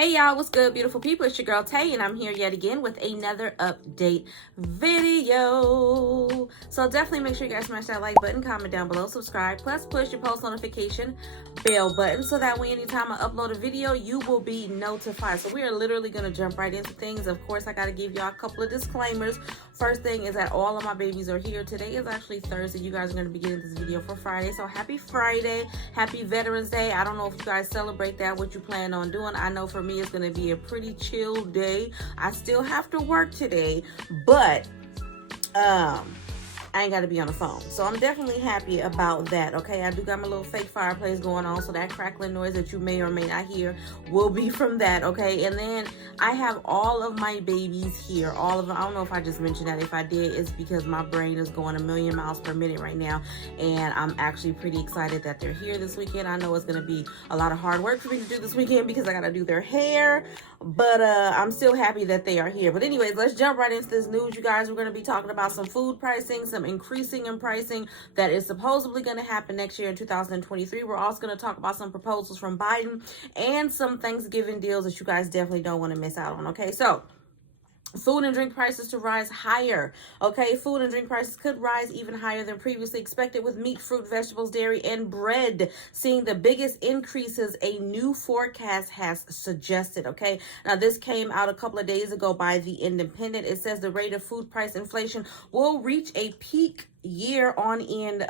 Hey y'all, what's good, beautiful people? It's your girl Tay, and I'm here yet again with another update video. So definitely make sure you guys smash that like button, comment down below, subscribe, plus push your post notification bell button so that way anytime I upload a video, you will be notified. So we are literally going to jump right into things. Of course, I got to give y'all a couple of disclaimers. First thing is that all of my babies are here. Today is actually Thursday. You guys are going to be getting this video for Friday. So happy Friday. Happy Veterans Day. I don't know if you guys celebrate that, what you plan on doing. I know for me it's going to be a pretty chill day. I still have to work today, but I ain't got to be on the phone. So I'm definitely happy about that, okay? I do got my little fake fireplace going on, so that crackling noise that you may or may not hear will be from that, okay? And then I have all of my babies here, all of them. I don't know if I just mentioned that. If I did, it's because my brain is going a million miles per minute right now, and I'm actually pretty excited that they're here this weekend. I know it's going to be a lot of hard work for me to do this weekend because I got to do their hair, but I'm still happy that they are here. But anyways, let's jump right into this news, you guys. We're going to be talking about some food pricing, some increasing in pricing that is supposedly going to happen next year in 2023. We're also going to talk about some proposals from Biden and some Thanksgiving deals that you guys definitely don't want to miss out on, okay? So food and drink prices to rise higher. Okay, food and drink prices could rise even higher than previously expected, with meat, fruit, vegetables, dairy, and bread seeing the biggest increases, a new forecast has suggested. Okay, now this came out a couple of days ago by The Independent. It says the rate of food price inflation will reach a peak year on year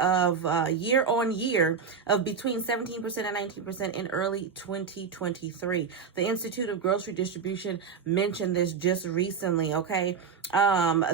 of between 17% and 19% in early 2023. The Institute of Grocery Distribution mentioned this just recently, okay?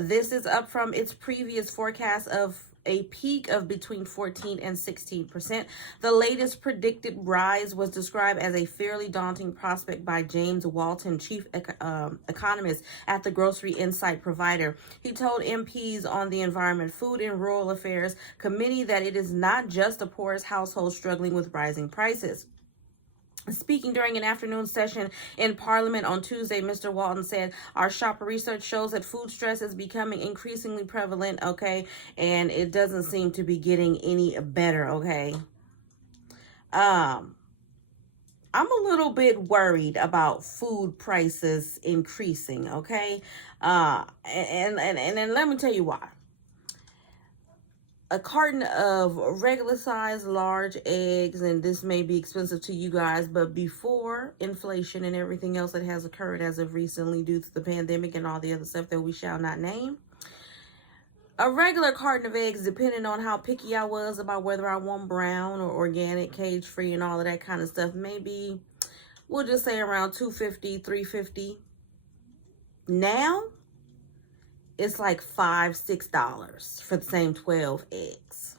This is up from its previous forecast of a peak of between 14 and 16%. The latest predicted rise was described as a fairly daunting prospect by James Walton, chief economist at the Grocery Insight provider. He told MPs on the Environment, Food and Rural Affairs Committee that it is not just the poorest households struggling with rising prices. Speaking during an afternoon session in Parliament on Tuesday, Mr. Walton said, "Our shopper research shows that food stress is becoming increasingly prevalent, okay, and it doesn't seem to be getting any better, okay." I'm a little bit worried about food prices increasing, okay? And let me tell you why. A carton of regular size large eggs, and this may be expensive to you guys, but before inflation and everything else that has occurred as of recently due to the pandemic and all the other stuff that we shall not name, a regular carton of eggs, depending on how picky I was about whether I want brown or organic, cage free, and all of that kind of stuff, maybe we'll just say around $2.50, $3.50. Now it's like $5-6 for the same 12 eggs.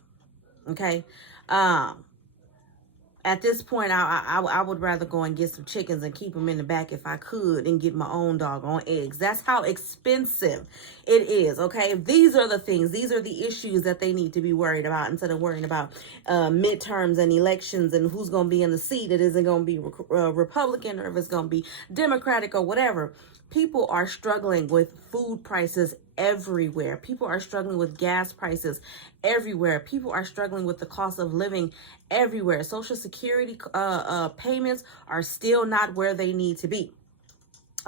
Okay. At this point, I would rather go and get some chickens and keep them in the back if I could and get my own doggone eggs. That's how expensive it is, okay? These are the things, these are the issues that they need to be worried about instead of worrying about midterms and elections and who's going to be in the seat. It isn't going to be Republican, or if it's going to be Democratic or whatever. People are struggling with food prices everywhere. People are struggling with gas prices everywhere. People are struggling with the cost of living everywhere. Social Security payments are still not where they need to be.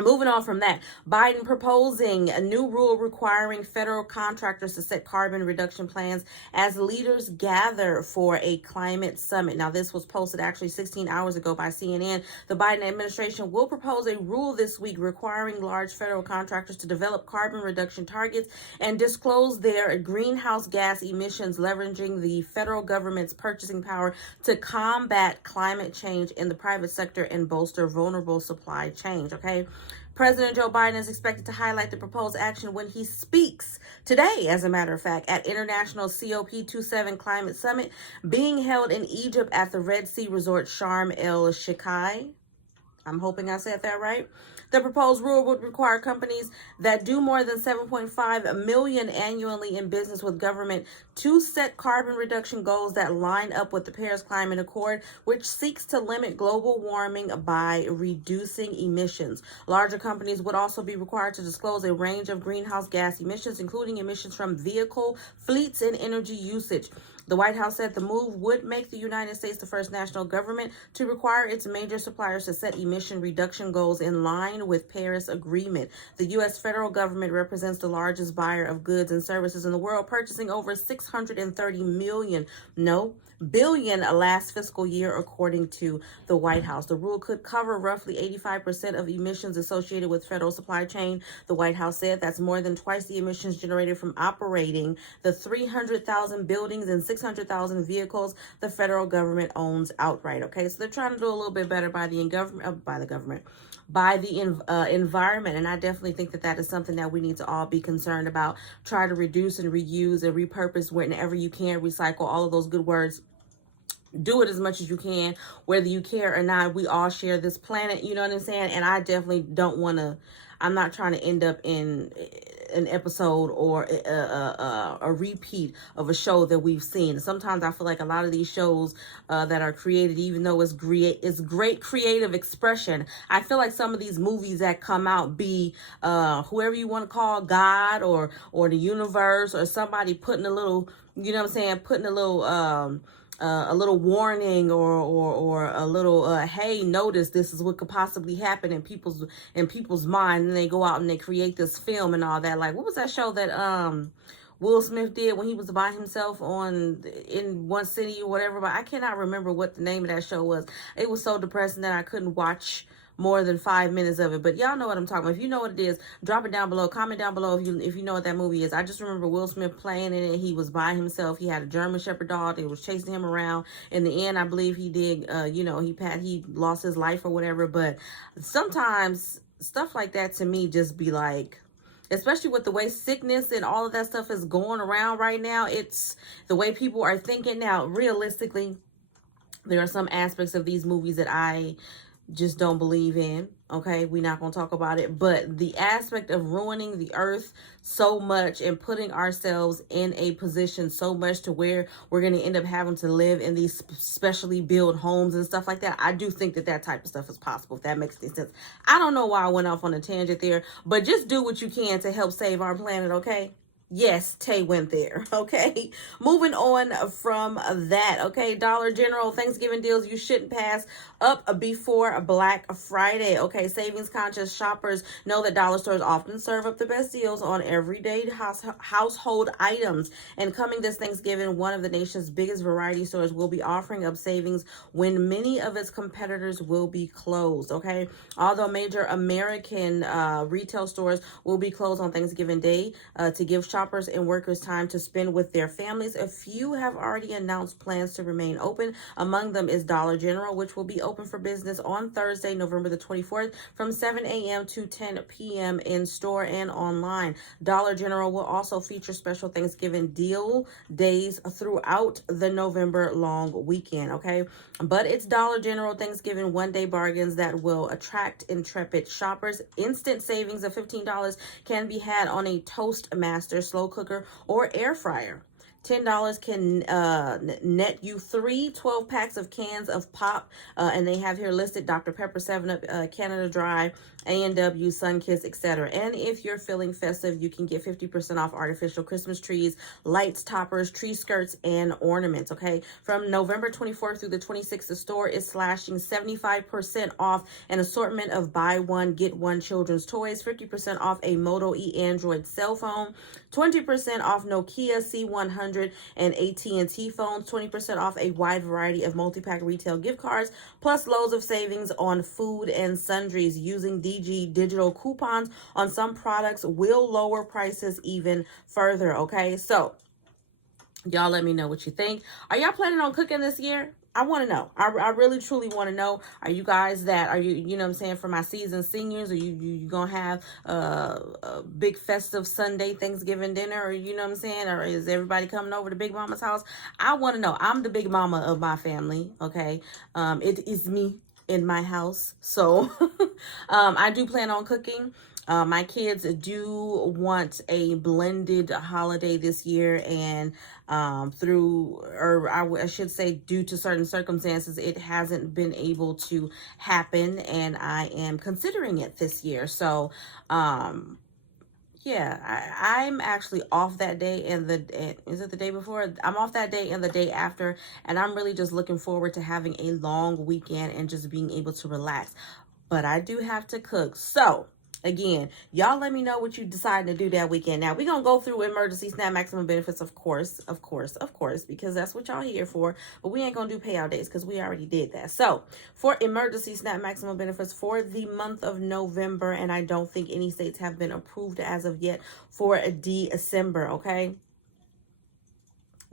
Moving on from that, Biden proposing a new rule requiring federal contractors to set carbon reduction plans as leaders gather for a climate summit. Now, this was posted actually 16 hours ago by CNN. The Biden administration will propose a rule this week requiring large federal contractors to develop carbon reduction targets and disclose their greenhouse gas emissions, leveraging the federal government's purchasing power to combat climate change in the private sector and bolster vulnerable supply chains, okay? President Joe Biden is expected to highlight the proposed action when he speaks today, as a matter of fact, at International COP27 Climate Summit being held in Egypt at the Red Sea resort Sharm el-Sheikh. I'm hoping I said that right. The proposed rule would require companies that do more than 7.5 million annually in business with government to set carbon reduction goals that line up with the Paris Climate Accord, which seeks to limit global warming by reducing emissions. Larger companies would also be required to disclose a range of greenhouse gas emissions, including emissions from vehicle fleets and energy usage. The White House said the move would make the United States the first national government to require its major suppliers to set emission reduction goals in line with Paris Agreement. The U.S. federal government represents the largest buyer of goods and services in the world, purchasing over 630 billion last fiscal year, according to the White House. The rule could cover roughly 85% of emissions associated with federal supply chain. The White House said that's more than twice the emissions generated from operating the 300,000 buildings and 600,000 vehicles the federal government owns outright. Okay, so they're trying to do a little bit better by the environment, and I definitely think that that is something that we need to all be concerned about. Try to reduce and reuse and repurpose whenever you can, recycle, all of those good words. Do it as much as you can, whether you care or not. We all share this planet, you know what I'm saying? And I definitely don't want to, I'm not trying to end up in an episode or a repeat of a show that we've seen. Sometimes I feel like a lot of these shows that are created, even though it's great creative expression, I feel like some of these movies that come out be whoever you want to call God or the universe, or somebody putting a little, you know what I'm saying, putting a little warning or a little hey, notice this is what could possibly happen in people's mind, and they go out and they create this film and all that. Like, what was that show that Will Smith did when he was by himself in one city or whatever? But I cannot remember what the name of that show was. It was so depressing that I couldn't watch more than 5 minutes of it. But y'all know what I'm talking about. If you know what it is, drop it down below. Comment down below if you know what that movie is. I just remember Will Smith playing in it. He was by himself. He had a German Shepherd dog that was chasing him around. In the end, I believe he did, he lost his life or whatever. But sometimes stuff like that to me just be like, especially with the way sickness and all of that stuff is going around right now, it's the way people are thinking now. Realistically, there are some aspects of these movies that I just don't believe in. Okay, we're not going to talk about it, but the aspect of ruining the earth so much and putting ourselves in a position so much to where we're going to end up having to live in these specially built homes and stuff like that, I do think that that type of stuff is possible, if that makes any sense. I don't know why I went off on a tangent there, but just do what you can to help save our planet, okay? Yes, Tay went there, okay? Moving on from that, okay? Dollar General Thanksgiving deals you shouldn't pass up before Black Friday, okay? Savings-conscious shoppers know that dollar stores often serve up the best deals on everyday household items. And coming this Thanksgiving, one of the nation's biggest variety stores will be offering up savings when many of its competitors will be closed, okay? Although major American retail stores will be closed on Thanksgiving Day to give shoppers and workers time to spend with their families, a few have already announced plans to remain open. Among them is Dollar General, which will be open for business on Thursday, November the 24th from 7 a.m. to 10 p.m. in store and online. Dollar General will also feature special Thanksgiving deal days throughout the November long weekend, okay? But it's Dollar General Thanksgiving one-day bargains that will attract intrepid shoppers. Instant savings of $15 can be had on a Toastmaster slow cooker or air fryer. $10 can net you 3 12-packs of cans of pop, and they have here listed Dr. Pepper, 7-Up, Canada Dry, A&W, Sunkist, etc. And if you're feeling festive, you can get 50% off artificial Christmas trees, lights, toppers, tree skirts, and ornaments, okay? From November 24th through the 26th, the store is slashing 75% off an assortment of buy one, get one children's toys, 50% off a Moto E Android cell phone, 20% off Nokia C100 and AT&T phones, 20% off a wide variety of multi-pack retail gift cards, plus loads of savings on food and sundries. Using DG digital coupons on some products will lower prices even further, okay? So y'all let me know what you think. Are y'all planning on cooking this year? I want to know. I really truly want to know. Are you guys you know what I'm saying, for my seasoned seniors, or you gonna have a big festive Sunday Thanksgiving dinner, or you know what I'm saying, or is everybody coming over to Big Mama's house? I want to know. I'm the big mama of my family, okay? It is me in my house, so I do plan on cooking. My kids do want a blended holiday this year, and I should say, due to certain circumstances, it hasn't been able to happen, and I am considering it this year. So, Yeah, I'm actually off that day and is it the day before? I'm off that day and the day after, and I'm really just looking forward to having a long weekend and just being able to relax. But I do have to cook. So, again, y'all let me know what you decide to do that weekend. Now, we're going to go through emergency SNAP maximum benefits, of course, because that's what y'all here for. But we ain't going to do payout days because we already did that. So, for emergency SNAP maximum benefits for the month of November, and I don't think any states have been approved as of yet for December, okay?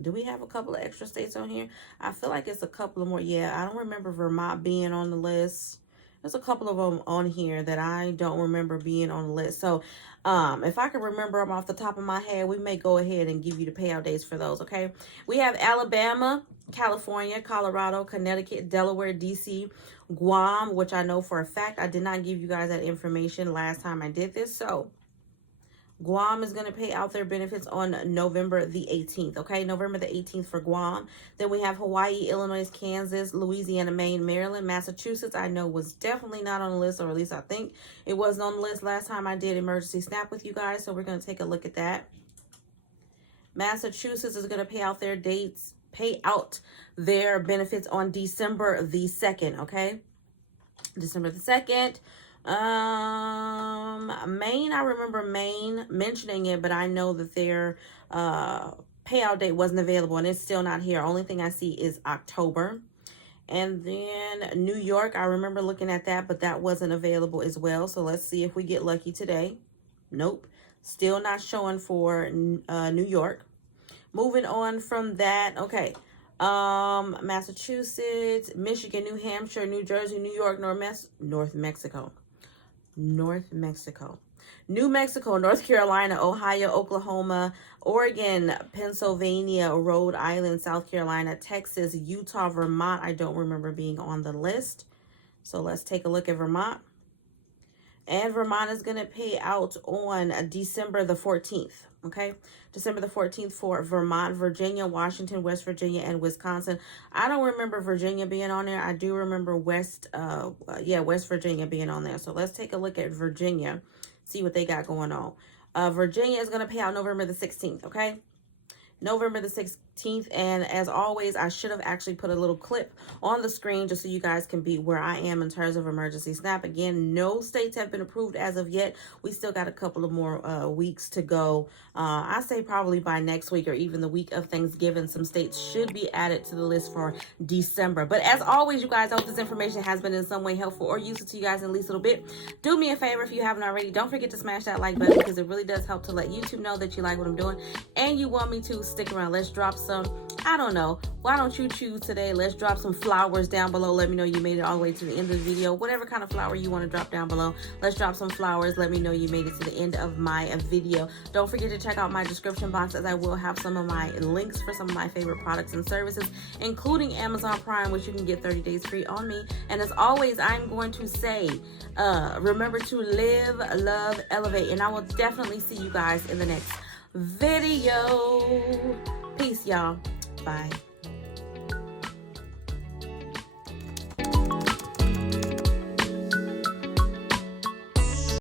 Do we have a couple of extra states on here? I feel like it's a couple of more. Yeah, I don't remember Vermont being on the list. There's a couple of them on here that I don't remember being on the list. So if I can remember them off the top of my head, we may go ahead and give you the payout dates for those, okay? We have Alabama, California, Colorado, Connecticut, Delaware, DC, Guam, which I know for a fact I did not give you guys that information last time I did this. So Guam is going to pay out their benefits on November the 18th, okay? November the 18th for Guam. Then we have Hawaii, Illinois, Kansas, Louisiana, Maine, Maryland, Massachusetts. I know was definitely not on the list, or at least I think it wasn't on the list last time I did Emergency Snap with you guys, so we're going to take a look at that. Massachusetts is going to pay out their benefits on December the 2nd, okay? December the 2nd. Maine, I remember Maine mentioning it, but I know that their payout date wasn't available, and it's still not here. Only thing I see is October. And then New York, I remember looking at that, but that wasn't available as well. So let's see if we get lucky today. Nope, still not showing for New York. Moving on from that, okay. Massachusetts, Michigan, New Hampshire, New Jersey, New York, North Mexico, New Mexico, North Carolina, Ohio, Oklahoma, Oregon, Pennsylvania, Rhode Island, South Carolina, Texas, Utah, Vermont. I don't remember being on the list. So let's take a look at Vermont. And Vermont is going to pay out on December the 14th, okay? December the 14th for Vermont, Virginia, Washington, West Virginia, and Wisconsin. I don't remember Virginia being on there. I do remember West Virginia being on there. So let's take a look at Virginia, see what they got going on. Virginia is going to pay out November the 16th, okay? November the 16th, and as always, I should have actually put a little clip on the screen just so you guys can be where I am in terms of emergency SNAP. Again, no states have been approved as of yet. We still got a couple of more weeks to go. I say probably by next week or even the week of Thanksgiving, some states should be added to the list for December. But as always, you guys, I hope this information has been in some way helpful or useful to you guys in at least a little bit. Do me a favor if you haven't already. Don't forget to smash that like button because it really does help to let YouTube know that you like what I'm doing and you want me to stick around. Let's drop some, I don't know, why don't you choose today? Let's drop some flowers down below. Let me know you made it all the way to the end of the video. Whatever kind of flower you want to drop down below, let's drop some flowers. Let me know you made it to the end of my video. Don't forget to check out my description box as I will have some of my links for some of my favorite products and services, including Amazon Prime, which you can get 30 days free on me. And as always, I'm going to say, remember to live, love, elevate, and I will definitely see you guys in the next video. Peace, y'all. Bye.